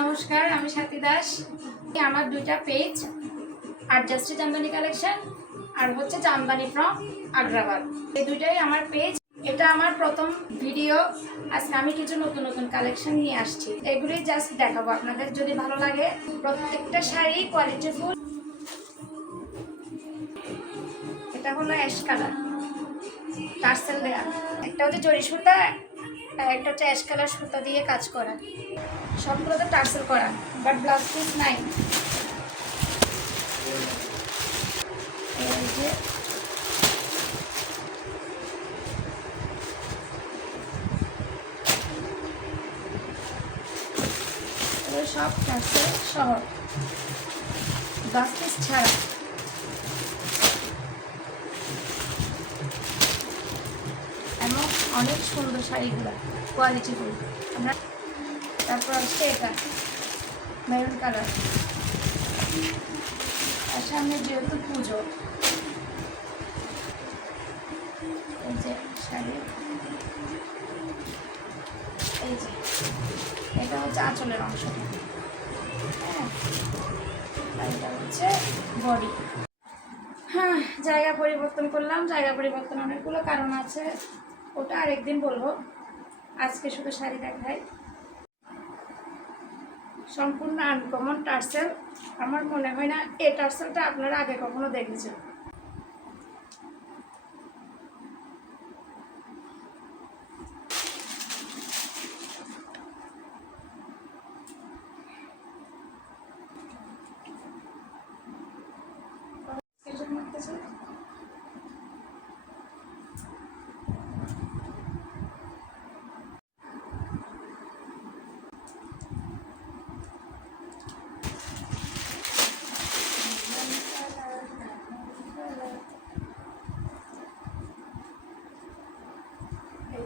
নমস্কার, আমি স্বাতি দাস। আমার দুইটা পেজ আডজাস্টি জামদানি কালেকশন আর হচ্ছে জামদানি ফ্রম আগ্রাবাদ এই দুইটাই আমার পেজ এটা আমার প্রথম ভিডিও আজকে আমি কিছু নতুন নতুন কালেকশন নিয়ে আসছি। এগুলি জাস্ট দেখাবো আপনাদের, যদি ভালো লাগে। প্রত্যেকটা শাড়ি কোয়ালিটিফুল এটা হলো অ্যাশ কালার টার্সেল দেয়া একটা হচ্ছে জরি সুতা আর একটা হচ্ছে অ্যাশ কালার সুতা দিয়ে কাজ করা। সবগুলোতে টার্সেল করা বাট ব্লাউজ পিস নাই। সব টার্সেল সহ। ব্লাউজ পিস ছাড়া এবং অনেক সুন্দর শাড়িগুলো কোয়ালিটিফুল আমরা তারপর হচ্ছে এটা মেরুন কালার আর সামনে যেহেতু পুজো, এই যে শাড়ি। এই যে, এটা হচ্ছে আঁচলের অংশ হ্যাঁ এটা হচ্ছে বডি হ্যাঁ জায়গা পরিবর্তন করলাম। জায়গা পরিবর্তন অনেকগুলো কারণ আছে। ওটা আরেকদিন বলব। আজকে শুধু শাড়ি দেখাই। সম্পূর্ণ আনকমন টার্সেল। আমার মনে হয় না এই টার্সেলটা আপনারা আগে কখনো দেখেছেন।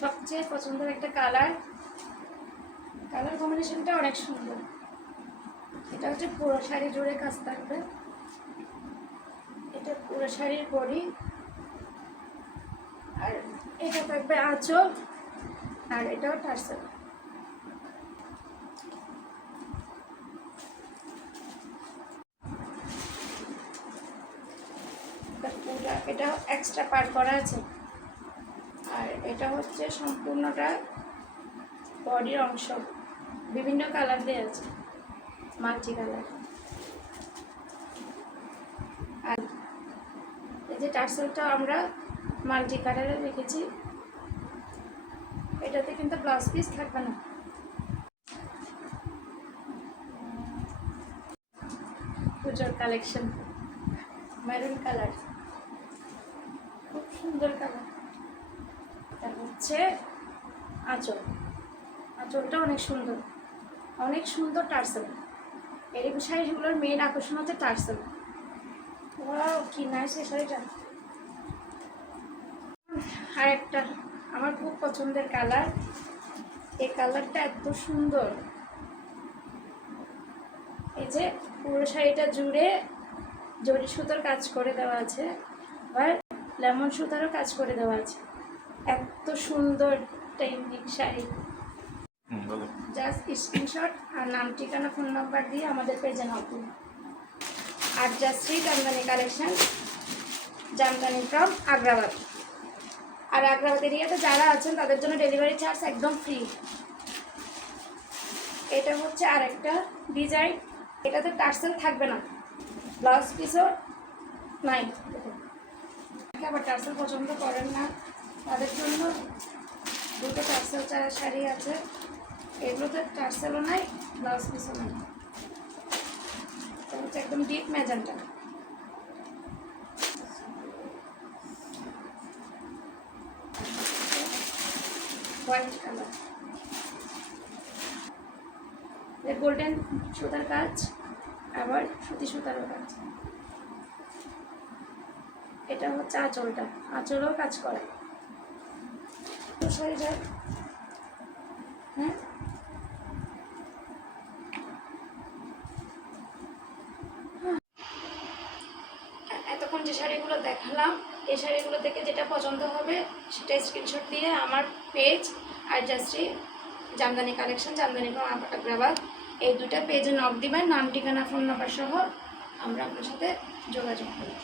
সবচেয়ে পছন্দের একটা কালার। কালার কম্বিনেশনটা অনেক সুন্দর। এটা হচ্ছে পুরো শাড়ি জুড়ে কাজ থাকবে। এটা পুরো শাড়ির বডি। আর এটা থাকবে আঁচল। আর এটাও টার্সেল। এটা এক্সট্রা পার করা আছে। আর এটা হচ্ছে সম্পূর্ণটা বডির অংশ। বিভিন্ন কালার দিয়ে আছে মাল্টি কালার আর এই যে টার্সেলটা আমরা মাল্টি কালারে রেখেছি, এটাতে কিন্তু ব্লাউজ পিস থাকবে না। পুজোর কালেকশন মেরুন কালার খুব সুন্দর কালার হচ্ছে আঁচল। আঁচলটা অনেক সুন্দর। অনেক সুন্দর টার্সেল। এরকম শাড়িগুলোর মেন আকর্ষণ হচ্ছে টার্সেল। কি নাইস এই শাড়িটা আর একটা আমার খুব পছন্দের কালার এই কালারটা এত সুন্দর। এই যে পুরো শাড়িটা জুড়ে জরি সুতোর কাজ করে দেওয়া আছে, আবার লেমন সুতারও কাজ করে দেওয়া আছে। এত সুন্দর একটা ইউনিক শাড়ি। জাস্ট স্ক্রিনশট আর নাম ঠিকানা ফোন নাম্বার দিয়ে আমাদের পেজে নতুন আর জাস্ট জাস্ট্রি জামদানি কালেকশন জামদানি ফ্রম আগ্রাবাদ আর আগ্রাবাদ এরিয়াতে যারা আছেন তাদের জন্য ডেলিভারি চার্জ একদম ফ্রি এটা হচ্ছে আরেকটা ডিজাইন এটাতে টার্সেল থাকবে না। ব্লাউজ পিসও নাই। আবার টার্সেল পছন্দ করেন না। তাদের জন্য দুটো টার্সেল চা- শাড়ি আছে। এগুলোতে টার্সেলও নাই, ব্লাউজ পিসও নাই। হচ্ছে একদম deep magenta white colour golden সুতার কাজ, আবার সুতি সুতারও কাজ। এটা হচ্ছে আঁচলটা। আঁচলও কাজ করে। তো সরে যায় হ্যাঁ এতক্ষণ যে শাড়িগুলো দেখালাম, এই শাড়িগুলো থেকে যেটা পছন্দ হবে, সেটা স্ক্রিনশট দিয়ে আমার পেজ আর জাস্ট্রি জামদানি কালেকশন জামদানি আগ্রাবাদ এই দুটা পেজে নক দিবেন, নাম, ঠিকানা ফোন নাম্বার সহ আমরা আপনার সাথে যোগাযোগ করি